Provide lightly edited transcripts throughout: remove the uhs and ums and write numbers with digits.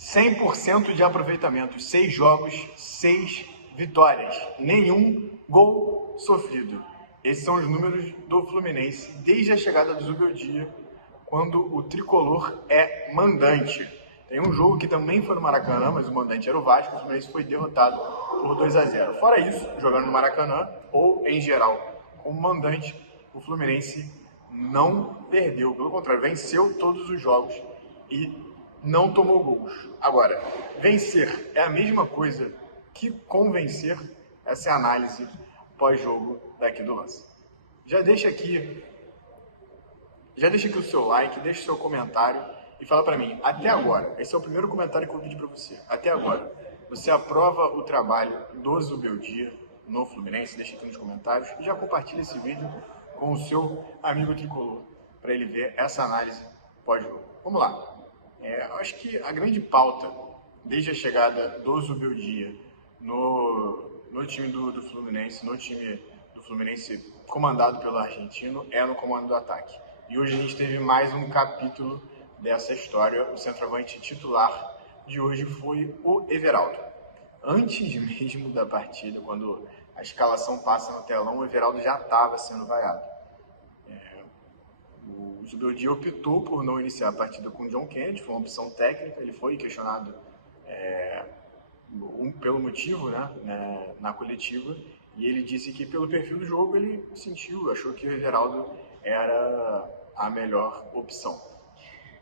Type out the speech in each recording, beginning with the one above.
100% de aproveitamento, 6 jogos, 6 vitórias, nenhum gol sofrido. Esses são os números do Fluminense desde a chegada do Zubeldia, quando o tricolor é mandante. Tem um jogo que também foi no Maracanã, mas o mandante era o Vasco, o Fluminense foi derrotado por 2-0. Fora isso, jogando no Maracanã, ou em geral, como mandante, o Fluminense não perdeu. Pelo contrário, venceu todos os jogos e não tomou gols. Agora, vencer é a mesma coisa que convencer? Essa é a análise pós-jogo daqui do lance. Já deixa aqui o seu like, deixa o seu comentário e fala para mim, até agora, esse é o primeiro comentário que eu pedi para você, até agora, você aprova o trabalho do Zubeldia no Fluminense? Deixa aqui nos comentários e já compartilha esse vídeo com o seu amigo tricolor para ele ver essa análise pós-jogo. Vamos lá. Eu acho que a grande pauta, desde a chegada do Zubeldia no time do Fluminense, no time do Fluminense comandado pelo argentino, é no comando do ataque. E hoje a gente teve mais um capítulo dessa história. O centroavante titular de hoje foi o Everaldo. Antes mesmo da partida, quando a escalação passa no telão, o Everaldo já estava sendo vaiado. O Zubeldia optou por não iniciar a partida com o John Kennedy, foi uma opção técnica, ele foi questionado pelo motivo, né, na coletiva, e ele disse que pelo perfil do jogo ele achou que o Everaldo era a melhor opção.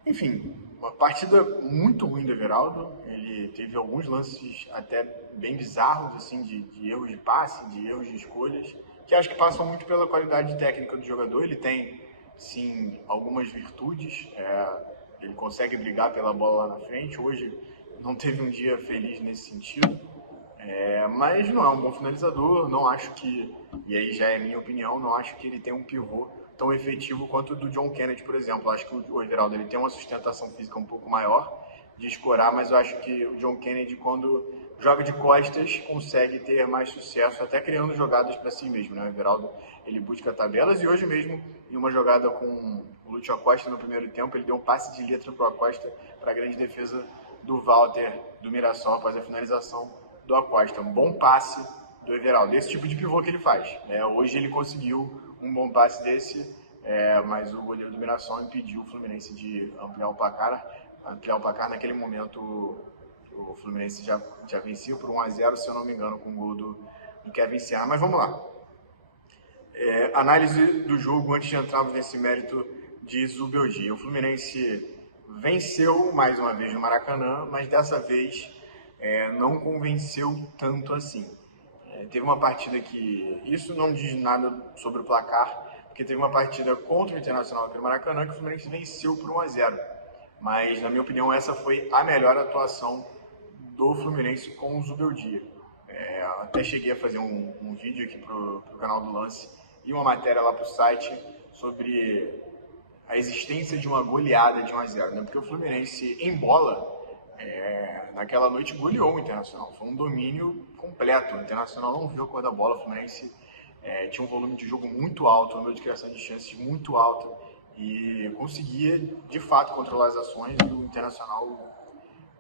Enfim, uma partida muito ruim do Everaldo, ele teve alguns lances até bem bizarros, assim, de erros de passe, de erros de escolhas, que acho que passam muito pela qualidade técnica do jogador. Ele tem, sim, algumas virtudes, ele consegue brigar pela bola lá na frente. Hoje não teve um dia feliz nesse sentido, mas não é um bom finalizador. Não acho que, e aí já é minha opinião, não acho que ele tem um pivô tão efetivo quanto o do John Kennedy, por exemplo. Acho que o Everaldo ele tem uma sustentação física um pouco maior de escorar, mas eu acho que o John Kennedy, quando joga de costas, consegue ter mais sucesso, até criando jogadas para si mesmo, né? O Everaldo, ele busca tabelas, e hoje mesmo, em uma jogada com o Lúcio Acosta no primeiro tempo, ele deu um passe de letra para o Acosta, para a grande defesa do Walter, do Mirassol, após a finalização do Acosta. Um bom passe do Everaldo, esse tipo de pivô que ele faz. Hoje ele conseguiu um bom passe desse, mas o goleiro do Mirassol impediu o Fluminense de ampliar o placar. Naquele momento o Fluminense já vencia por 1-0, se eu não me engano, com o gol do Kevin Serra. Mas vamos lá. Análise do jogo antes de entrarmos nesse mérito de Zubeldia. O Fluminense venceu mais uma vez no Maracanã, mas dessa vez não convenceu tanto assim. Teve uma partida que, isso não diz nada sobre o placar, porque teve uma partida contra o Internacional aqui no Maracanã que o Fluminense venceu por 1-0. Mas, na minha opinião, essa foi a melhor atuação do Fluminense com o Zubeldia. Até cheguei a fazer um vídeo aqui pro canal do Lance e uma matéria lá pro site sobre a existência de uma goleada de 1-0, né? Porque o Fluminense, em bola, naquela noite goleou o Internacional. Foi um domínio completo. O Internacional não viu a cor da bola. O Fluminense tinha um volume de jogo muito alto, um número de criação de chances muito alto, e conseguia, de fato, controlar as ações. O Internacional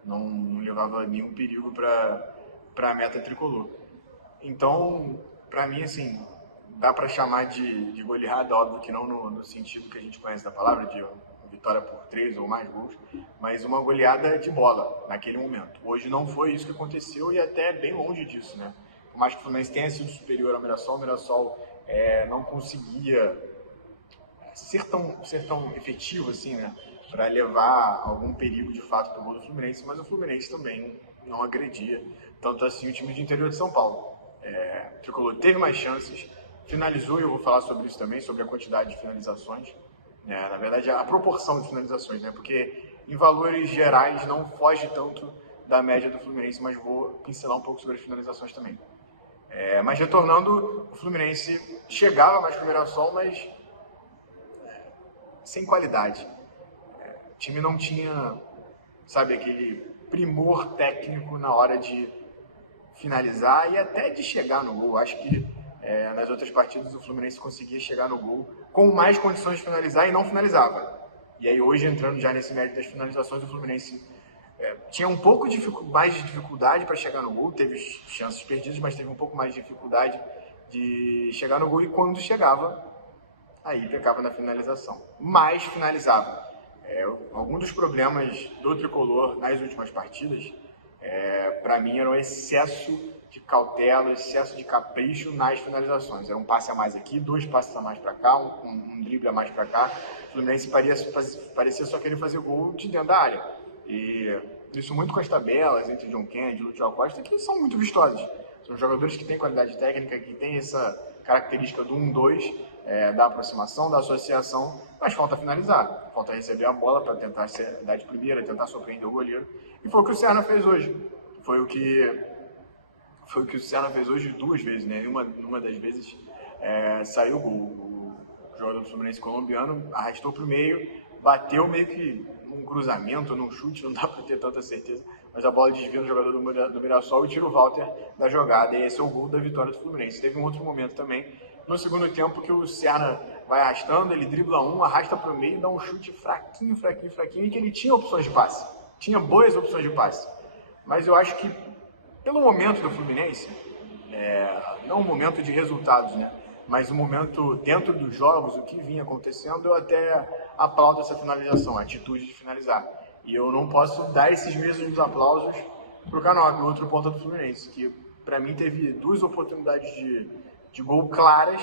não levava nenhum perigo para a meta tricolor. Então, para mim, assim, dá para chamar de goleada, óbvio que não no sentido que a gente conhece da palavra, de vitória por 3 ou mais gols, mas uma goleada de bola naquele momento. Hoje não foi isso que aconteceu, e até bem longe disso, né? Por mais que o Fluminense tenha sido superior ao Mirassol, o Mirassol não conseguia ser tão efetivo assim, né? Para levar algum perigo de fato para o gol do Fluminense, mas o Fluminense também não agredia tanto assim o time de interior de São Paulo. O Tricolor teve mais chances, finalizou, e eu vou falar sobre isso também, sobre a quantidade de finalizações. Na verdade, a proporção de finalizações, né? Porque em valores gerais não foge tanto da média do Fluminense, mas vou pincelar um pouco sobre as finalizações também. Mas retornando, o Fluminense chegava mais que o Mirassol, mas sem qualidade. O time não tinha, sabe, aquele primor técnico na hora de finalizar e até de chegar no gol. Acho que nas outras partidas o Fluminense conseguia chegar no gol com mais condições de finalizar e não finalizava. E aí hoje, entrando já nesse mérito das finalizações, o Fluminense tinha um pouco mais de dificuldade para chegar no gol, teve chances perdidas, mas teve um pouco mais de dificuldade de chegar no gol, e quando chegava, aí pecava na finalização. Mas finalizava. Algum dos problemas do Tricolor nas últimas partidas, para mim, era o excesso de cautela, excesso de capricho nas finalizações. Era um passe a mais aqui, 2 passes a mais para cá, um drible a mais para cá. O Fluminense parecia só querer fazer gol de dentro da área. E isso muito com as tabelas entre John Kennedy e Lúcio Acosta, que são muito vistosas. São jogadores que têm qualidade técnica, que têm essa característica do 1-2, da aproximação, da associação, mas falta finalizar. Falta receber a bola para tentar dar de primeira, tentar surpreender o goleiro. E foi o que o Serna fez hoje. Foi o que o Serna fez hoje 2 vezes, né? Numa das vezes saiu o jogador do Fluminense colombiano, arrastou para o meio, bateu meio que num cruzamento, num chute, não dá para ter tanta certeza, mas a bola desvia no jogador do Mirassol e tira o Walter da jogada, e esse é o gol da vitória do Fluminense. Teve um outro momento também, no segundo tempo, que o Serna vai arrastando, ele dribla arrasta para o meio, dá um chute fraquinho, e que ele tinha opções de passe, tinha boas opções de passe, mas eu acho que pelo momento do Fluminense, não um momento de resultados, né? Mas um momento dentro dos jogos, o que vinha acontecendo, eu até aplaudo essa finalização, a atitude de finalizar. E eu não posso dar esses mesmos aplausos para o Canóbio, outro ponta do Fluminense, que para mim teve 2 oportunidades de gol claras,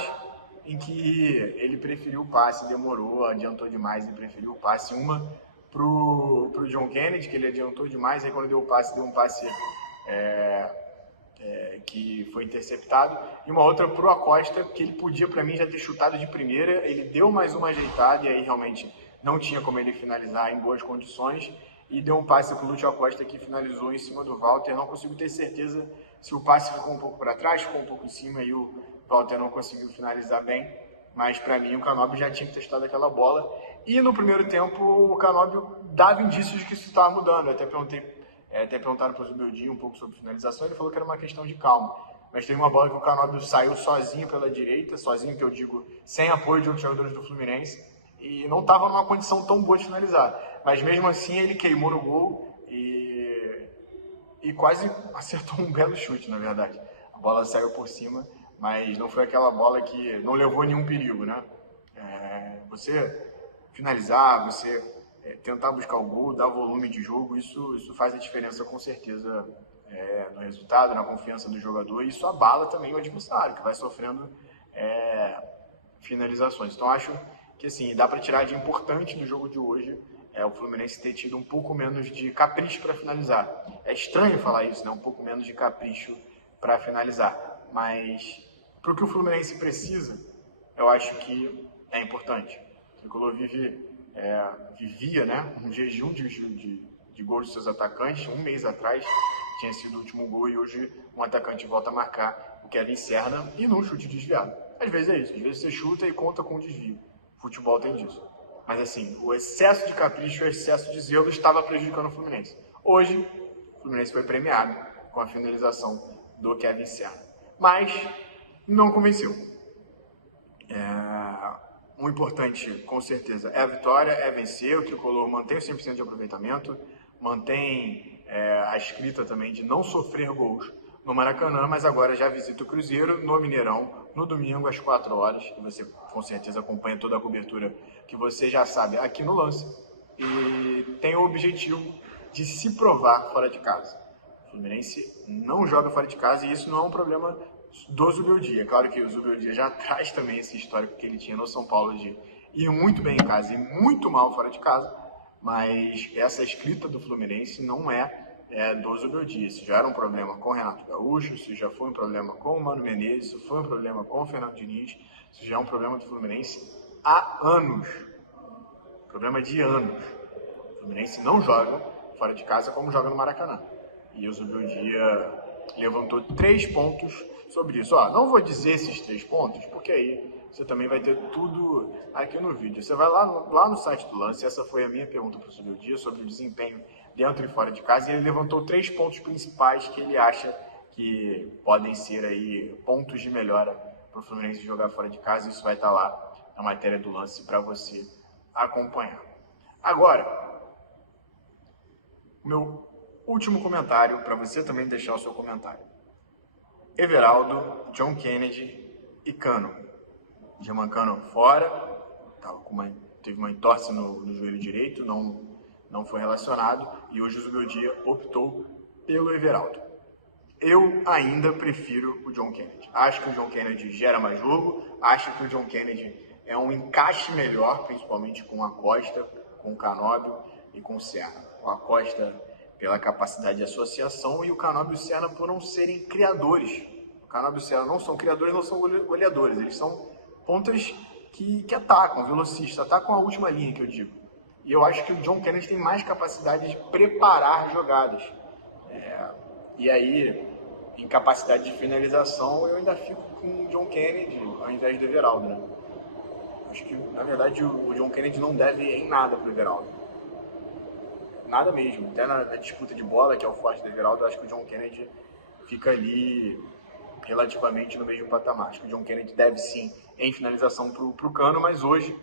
em que ele preferiu o passe, demorou, adiantou demais, ele preferiu o passe. Uma pro John Kennedy, que ele adiantou demais, aí quando deu um passe que foi interceptado, e uma outra pro Acosta, que ele podia, para mim, já ter chutado de primeira, ele deu mais uma ajeitada, e aí realmente não tinha como ele finalizar em boas condições, e deu um passe pro Lúcio Acosta, que finalizou em cima do Walter. Não consigo ter certeza se o passe ficou um pouco para trás, ficou um pouco em cima, e o Walter não conseguiu finalizar bem, mas para mim o Canóbio já tinha testado aquela bola, e no primeiro tempo o Canóbio dava indícios de que isso estava mudando. Eu até perguntaram para o Zubeldia um pouco sobre finalização, ele falou que era uma questão de calma. Mas teve uma bola que o Canóbio saiu sozinho pela direita, sozinho que eu digo, sem apoio de outros jogadores do Fluminense, e não estava numa condição tão boa de finalizar. Mas mesmo assim ele queimou no gol e quase acertou um belo chute, na verdade. A bola saiu por cima, mas não foi aquela bola que não levou nenhum perigo, né? Você finalizar, você tentar buscar o gol, dar volume de jogo, isso faz a diferença com certeza no resultado, na confiança do jogador, e isso abala também o adversário, que vai sofrendo finalizações. Então acho que assim, dá para tirar de importante do jogo de hoje o Fluminense ter tido um pouco menos de capricho para finalizar. É estranho falar isso, né? Um pouco menos de capricho para finalizar, mas para o que o Fluminense precisa, eu acho que é importante. O Tricolor vivia, né, um jejum de gols de seus atacantes. Um mês atrás tinha sido o último gol, e hoje um atacante volta a marcar, o Kevin Serna, e num chute desviado. Às vezes é isso, às vezes você chuta e conta com desvio. Futebol tem disso. Mas assim, o excesso de capricho, o excesso de zelo estava prejudicando o Fluminense. Hoje, o Fluminense foi premiado com a finalização do Kevin Serna. Mas não convenceu. O importante, com certeza, é a vitória, é vencer. O Tricolor mantém o 100% de aproveitamento, mantém a escrita também de não sofrer gols no Maracanã, mas agora já visita o Cruzeiro no Mineirão, no domingo, às 4 horas. E você, com certeza, acompanha toda a cobertura que você já sabe aqui no Lance. E tem o objetivo de se provar fora de casa. O Fluminense não joga fora de casa, e isso não é um problema do Zubeldia. É claro que o Zubeldia já traz também esse histórico que ele tinha no São Paulo de ir muito bem em casa e muito mal fora de casa, mas essa escrita do Fluminense não do Zubeldia. Isso já era um problema com o Renato Gaúcho, isso já foi um problema com o Mano Menezes, isso foi um problema com o Fernando Diniz, isso já é um problema do Fluminense há anos. Problema de anos. O Fluminense não joga fora de casa como joga no Maracanã. E o Zubeldia levantou 3 pontos sobre isso. Não vou dizer esses 3 pontos, porque aí você também vai ter tudo aqui no vídeo. Você vai lá no site do Lance, essa foi a minha pergunta para o Zubeldia sobre o desempenho dentro e fora de casa, e ele levantou 3 pontos principais que ele acha que podem ser aí pontos de melhora para o Fluminense jogar fora de casa. Isso vai estar lá na matéria do Lance para você acompanhar. Agora, O meu último comentário, para você também deixar o seu comentário. Everaldo, John Kennedy e Cano. Germancano fora, teve uma entorse no joelho direito, não foi relacionado, e hoje o Zubeldia optou pelo Everaldo. Eu ainda prefiro o John Kennedy. Acho que o John Kennedy gera mais jogo, acho que o John Kennedy é um encaixe melhor, principalmente com a Costa, com o Canóbio e com o Serna. O Acosta pela capacidade de associação e o Canóbio e o Serna por não serem criadores. O Canóbio e o Serna não são criadores, não são goleadores. Eles são pontas que atacam, velocistas, atacam a última linha, que eu digo. E eu acho que o John Kennedy tem mais capacidade de preparar jogadas. E aí, em capacidade de finalização, eu ainda fico com o John Kennedy ao invés do Everaldo, né? Acho que, na verdade, o John Kennedy não deve em nada pro Everaldo. Nada mesmo. Até na disputa de bola, que é o forte do Everaldo, eu acho que o John Kennedy fica ali relativamente no mesmo patamar. Acho que o John Kennedy deve sim em finalização pro Cano, mas hoje,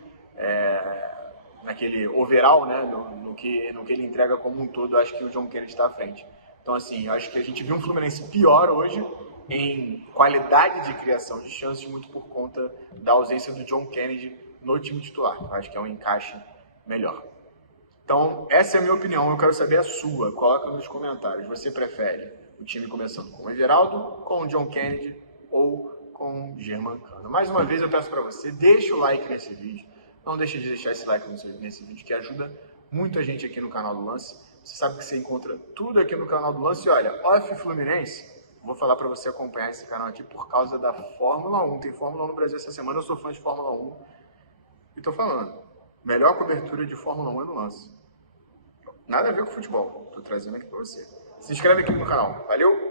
naquele overall, né, no que ele entrega como um todo, acho que o John Kennedy está à frente. Então, assim, acho que a gente viu um Fluminense pior hoje em qualidade de criação de chances, muito por conta da ausência do John Kennedy no time titular. Eu acho que é um encaixe melhor. Então, essa é a minha opinião, eu quero saber a sua. Coloca nos comentários. Você prefere o time começando com o Everaldo, com o John Kennedy ou com o Germancano? Mais uma vez eu peço para você, deixa o like nesse vídeo. Não deixe de deixar esse like nesse vídeo, que ajuda muita gente aqui no canal do Lance. Você sabe que você encontra tudo aqui no canal do Lance. E olha, Off Fluminense, vou falar para você acompanhar esse canal aqui por causa da Fórmula 1. Tem Fórmula 1 no Brasil essa semana, eu sou fã de Fórmula 1. E tô falando, melhor cobertura de Fórmula 1 é no Lance. Nada a ver com futebol, tô trazendo aqui para você. Se inscreve aqui no canal, valeu?